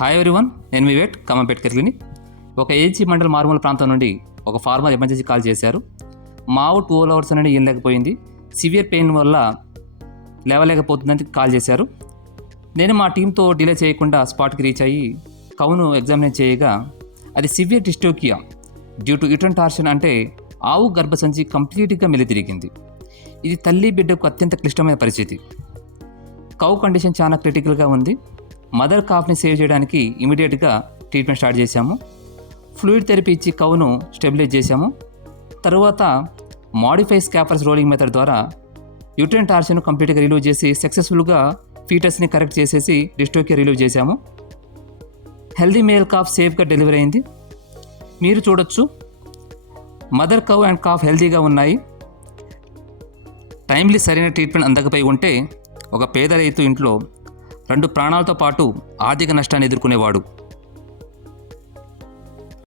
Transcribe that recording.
Hi everyone, నేను మీ wait కమంపేట్ clinic. ఒక AG మండల మారుమూల ప్రాంతం నుండి ఒక ఫార్మర్ ఎమర్జెన్సీ కాల్ చేశారు. మావు 12 hours నుండి ఏం లేకపోయింది, సివియర్ పెయిన్ వల్ల లేవలేకపోతుందని కాల్ చేశారు. నేను మా టీంతో డిలే చేయకుండా స్పాట్కి రీచ్ అయ్యి కౌను ఎగ్జామినేట్ చేయగా అది severe dystocia due to uterine torsion, అంటే ఆవు గర్భసంచి కంప్లీట్గా మెలితిరిగింది. ఇది తల్లి బిడ్డకు అత్యంత క్లిష్టమైన పరిస్థితి. కౌ కండిషన్ చాలా క్రిటికల్గా ఉంది. మదర్ కాఫ్ని సేవ్ చేయడానికి ఇమీడియట్గా ట్రీట్మెంట్ స్టార్ట్ చేశాము. ఫ్లూయిడ్ థెరపీ ఇచ్చి కౌను స్టెబిలైజ్ చేశాము. తరువాత మాడిఫై స్కాపర్స్ రోలింగ్ మెథడ్ ద్వారా యూట్రన్ టార్షన్ కంప్లీట్గా రిలీవ్ చేసి సక్సెస్ఫుల్గా ఫీటస్ని కరెక్ట్ చేసేసి డిస్టోకియా రిలీవ్ చేశాము. హెల్దీ మేల్ కాఫ్ సేఫ్గా డెలివరీ అయింది. మీరు చూడొచ్చు, మదర్ కౌ అండ్ కాఫ్ హెల్దీగా ఉన్నాయి. టైమ్లీ సరైన ట్రీట్మెంట్ అందకపోయి ఉంటే ఒక పేద రైతు ఇంట్లో 2 ప్రాణాలతో పాటు ఆర్థిక నష్టాన్ని ఎదుర్కొనేవాడు.